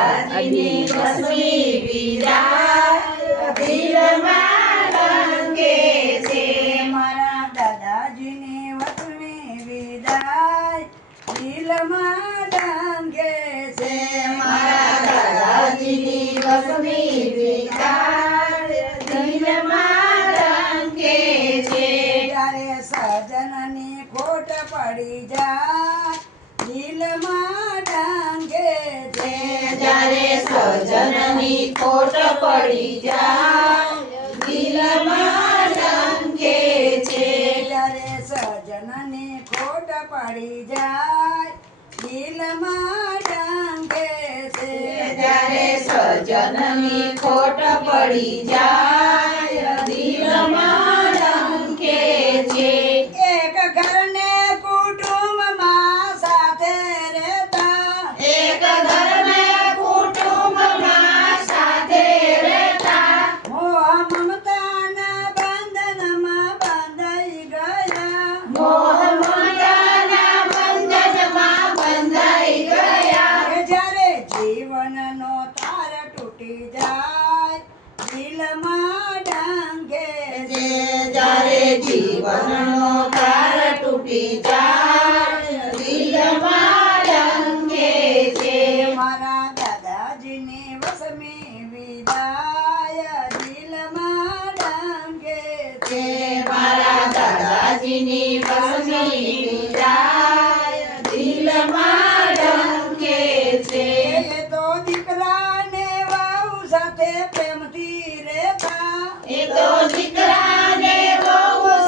દાદાજીની વસમી વિદાય દિલમાં ડંકે છે મારા દાદાજીની વસમી વિદાય દિલમાં ડંકે છે મારા દાદાજીની વસમી વિદાય દિલમાં ડંકે છે જ્યારે સજનની ખોટ પડી જાય દિલમાં ડંકે છે જ્યારે સજનની ખોટ પડી જાય દિલમાં ડંકે છે જ્યારે સજનની ખોટ પડી જાય દિલમાં ડંકે છે જ્યારે સજનની ખોટ પડી જાય દિલમાં ડંકે છે એક ઘરને કુટુંબમાં સાથે રહેતા એક ઘરને કુટુંબમાં સાથે રહેતા મોહ મમતાના બંધનમાં બંધાઈ ગયા મોહ મમતાના બંધનમાં બંધાઈ ગયા કે જ્યારે જીવનનો તાર તૂટી જાય દિલમાં ડંકે છે જ્યારે જીવનનો તાર તૂટી જાય દિલમાં ડંકે છે મારા દાદાજીની વસમી વિદાય દિલમાં ડંકે છે મારા દાદાજીની વસમી વિદાય દિલમાં ડંકે છે એ તો દીકરાને વહુ સાથે પ્રેમથી રહેતા એ તો દીકરાને બહુ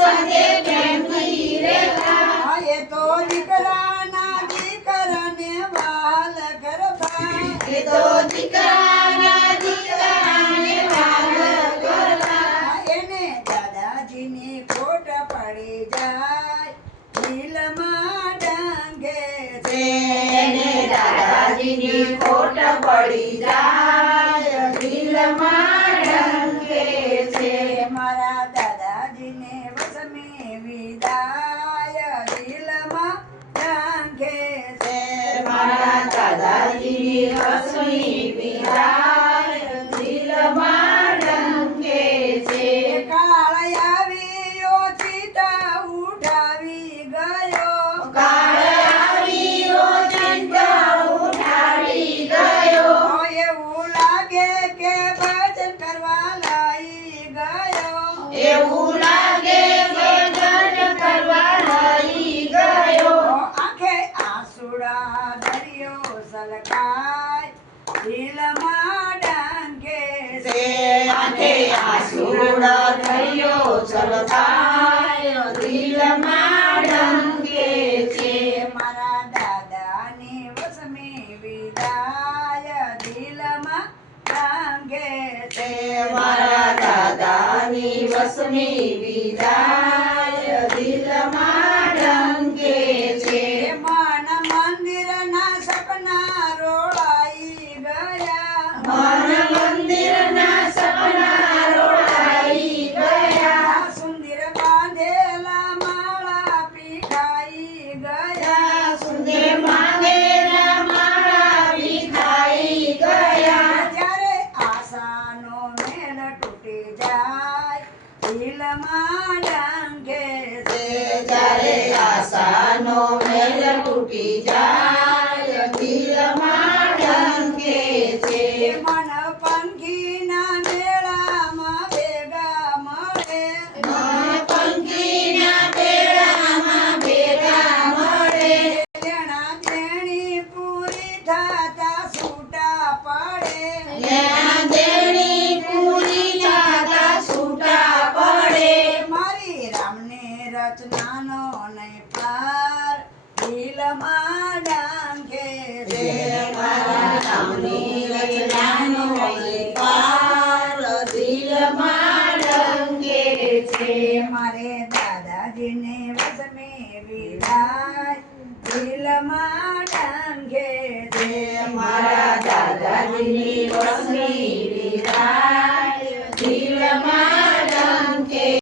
સાથે પ્રેમથી રહેતા એ તો દીકરાના દીકરાને વહાલ કરતા એ તો દીકરાને વાલ કરતા એને દાદાજીની ખોટ પડી જાય દિલમાં ડંકે છે એને દાદાજીની ખોટ પડી જાય દિલમાં ડંકે છે મારા દાદાજીને વસમી વિદાય દિલમાં ડંકે છે મારા દાદાજીની વસમી વિદાય દિલમાં ડંકે છે કાળ આવ્યો ચિતા ઉઠાવી ગયો કાળ આવ્યો ચિંતા ઉઠાવી ગયો એવું લાગે કે ભજન કરવા લઈ ગયો એવું લાગે કે જન કરવા લઈ ગયો આંખે આંસુડા દરિયો સલકાય દિલમાં ડંકે છે આંખે આંસુડા થયો ચલતાય દિલમાં ડંકે છે મારા દાદાની વસમી વિદાય દિલમાં ડંકે છે મારા દાદાની વસમી વિદાય દિલમાં ડંકે છે મન મંદિરના સપના રોળાઈ ગયા મન મંદિરના સપના રોળાઈ ગયા સુંદર બાંધેલા માળા પીઠાઈ ગયા સુંદર માંગેલા માળા વિખાઈ ગયા જ્યારે આશાનો મેલ તૂટી જાય દિલમાં ડંકે છે જ્યારે આશાનો મેલ તૂટી જાય દિલમાં ડંકે છે મન પંખીના મેળામાં ભેગા મળે મન પંખીના બેડામાં ભેગા મળે લેણા દેણી પૂરી થતા છૂટા પડે લેણા દેણી પૂરી થતા છૂટા પડે મારી રામની રચનાનો નહીં પાર દિલમાં ડંકે છે મારા રામની રચનાનો પાર દિલમાં ડંકે છે મારે દાદાજીને વસમી વિદાય દિલમાં ડંકે છે મારા દાદાજીની વસમી વિદાય દિલમાં